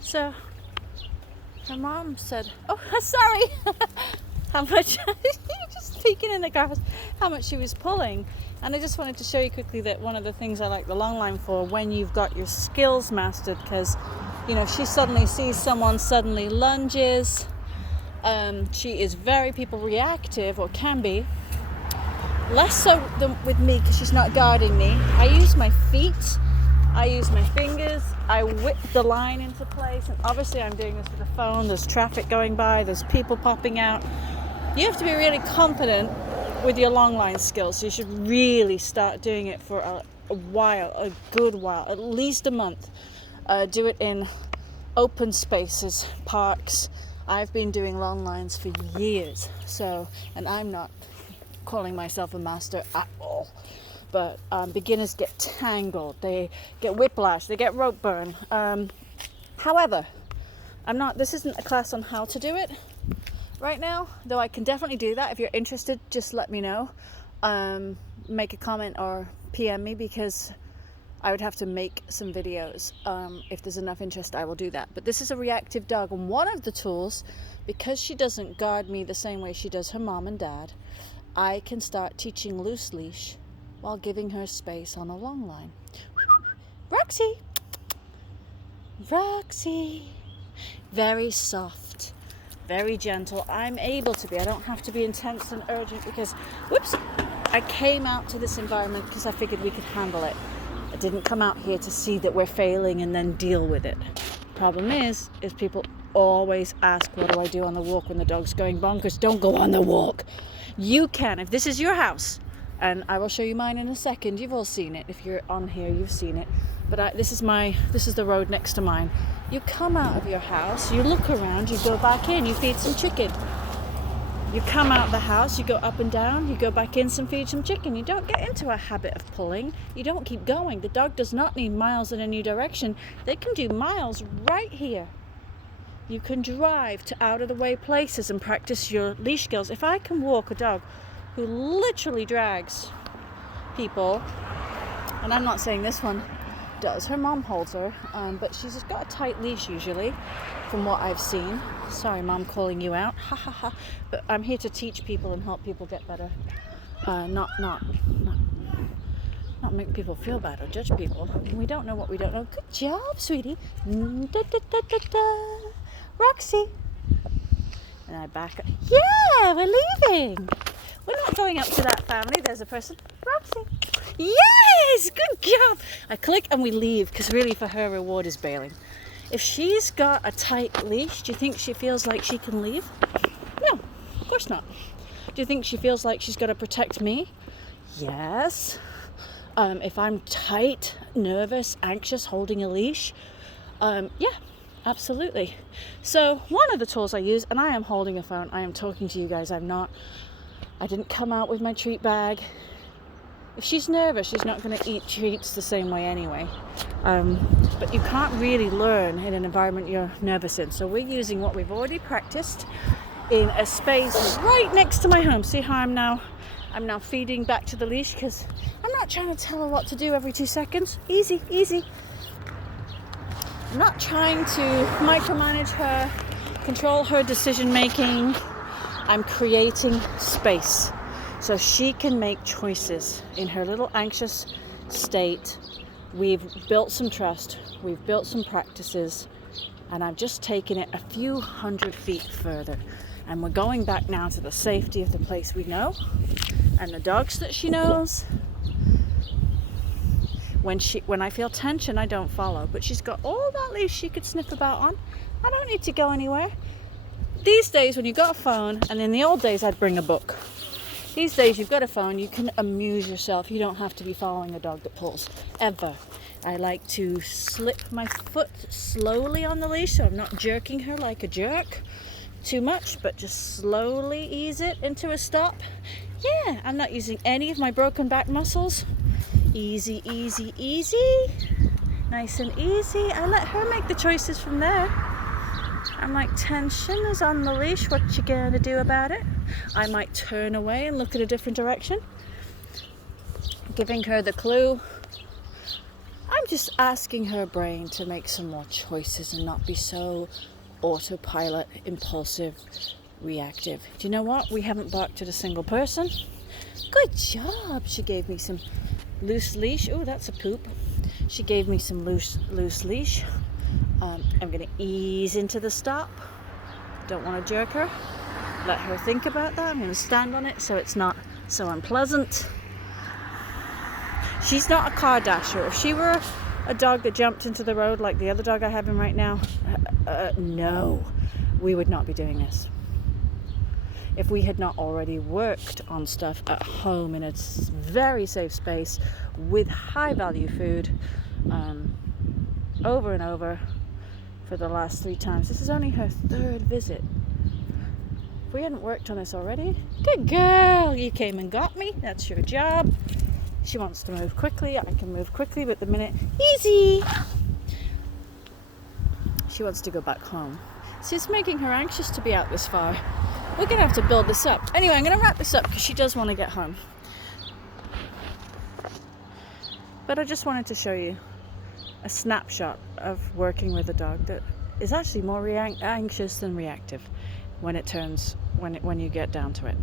So her mom said, oh, sorry, how much, just peeking in the grass, how much she was pulling. And I just wanted to show you quickly that one of the things I like the long line for, when you've got your skills mastered, because, you know, if she suddenly sees someone suddenly lunges, she is very people reactive, or can be, less so than with me because she's not guarding me. I use my feet, I use my fingers, I whip the line into place, and obviously I'm doing this with a phone, there's traffic going by, there's people popping out. You have to be really confident with your long line skills, so you should really start doing it for a while, a good while, at least a month. Do it in open spaces, parks. I've been doing long lines for years, so, and I'm not calling myself a master at all. But beginners get tangled, they get whiplash, they get rope burn. However, this isn't a class on how to do it right now, though I can definitely do that. If you're interested, just let me know. Make a comment or PM me, because I would have to make some videos. If there's enough interest, I will do that. But this is a reactive dog, and one of the tools, because she doesn't guard me the same way she does her mom and dad, I can start teaching loose leash while giving her space on a long line. Roxy! Roxy! Very soft, very gentle. I'm able to be. I don't have to be intense and urgent because, I came out to this environment because I figured we could handle it. I didn't come out here to see that we're failing and then deal with it. Problem is people always ask, what do I do on the walk when the dog's going bonkers? Don't go on the walk. You can, if this is your house, and I will show you mine in a second. You've all seen it. If you're on here, you've seen it. But this is the road next to mine. You come out of your house, you look around, you go back in, you feed some chicken. You come out the house, you go up and down, you go back in, feed some chicken. You don't get into a habit of pulling. You don't keep going. The dog does not need miles in a new direction. They can do miles right here. You can drive to out of the way places and practice your leash skills. If I can walk a dog who literally drags people, and I'm not saying this one does, her mom holds her, but she's got a tight leash usually, from what I've seen. Sorry, Mom, calling you out, ha ha ha. But I'm here to teach people and help people get better, not make people feel bad or judge people. We don't know what we don't know. Good job, sweetie. Da, da, da, da, da. Roxy. And I back up. Yeah, we're leaving. We're not going up to that family. There's a person. Roxy. Yes, good job. I click and we leave, because really for her, reward is bailing. If she's got a tight leash, do you think she feels like she can leave? No, of course not. Do you think she feels like she's got to protect me? Yes. If I'm tight, nervous, anxious, holding a leash, yeah, absolutely. So one of the tools I use, and I am holding a phone, I am talking to you guys, I didn't come out with my treat bag. If she's nervous, she's not going to eat treats the same way anyway. But you can't really learn in an environment you're nervous in. So we're using what we've already practiced in a space right next to my home. See how I'm now feeding back to the leash, because I'm not trying to tell her what to do every 2 seconds. Easy, easy. I'm not trying to micromanage her, control her decision making. I'm creating space so she can make choices in her little anxious state. We've built some trust, we've built some practices, and I've just taken it a few hundred feet further. And we're going back now to the safety of the place we know and the dogs that she knows. When I feel tension, I don't follow, but she's got all that leash she could sniff about on. I don't need to go anywhere. These days, when you've got a phone, and in the old days, I'd bring a book. These days, you've got a phone, you can amuse yourself. You don't have to be following a dog that pulls, ever. I like to slip my foot slowly on the leash, so I'm not jerking her like a jerk too much, but just slowly ease it into a stop. Yeah, I'm not using any of my broken back muscles. Easy, easy, easy. Nice and easy. I let her make the choices from there. I'm like, tension is on the leash. What you gonna do about it? I might turn away and look at a different direction, giving her the clue. I'm I'm just asking her brain to make some more choices and not be so autopilot, impulsive, reactive. Do you know what? We haven't barked at a single person. Good job. She gave me some loose leash. Oh, that's a poop. She gave me some loose leash. I'm going to ease into the stop. Don't want to jerk her. Let her think about that. I'm going to stand on it so it's not so unpleasant. She's not a car dasher. If she were a dog that jumped into the road like the other dog I have in right now, no, we would not be doing this. If we had not already worked on stuff at home in a very safe space with high value food over and over for the last 3 times. This is only her 3rd visit. If we hadn't worked on this already, good girl, you came and got me. That's your job. She wants to move quickly. I can move quickly, but the minute, easy. She wants to go back home. So it's making her anxious to be out this far. We're going to have to build this up. Anyway, I'm going to wrap this up because she does want to get home. But I just wanted to show you a snapshot of working with a dog that is actually more anxious than reactive when you get down to it.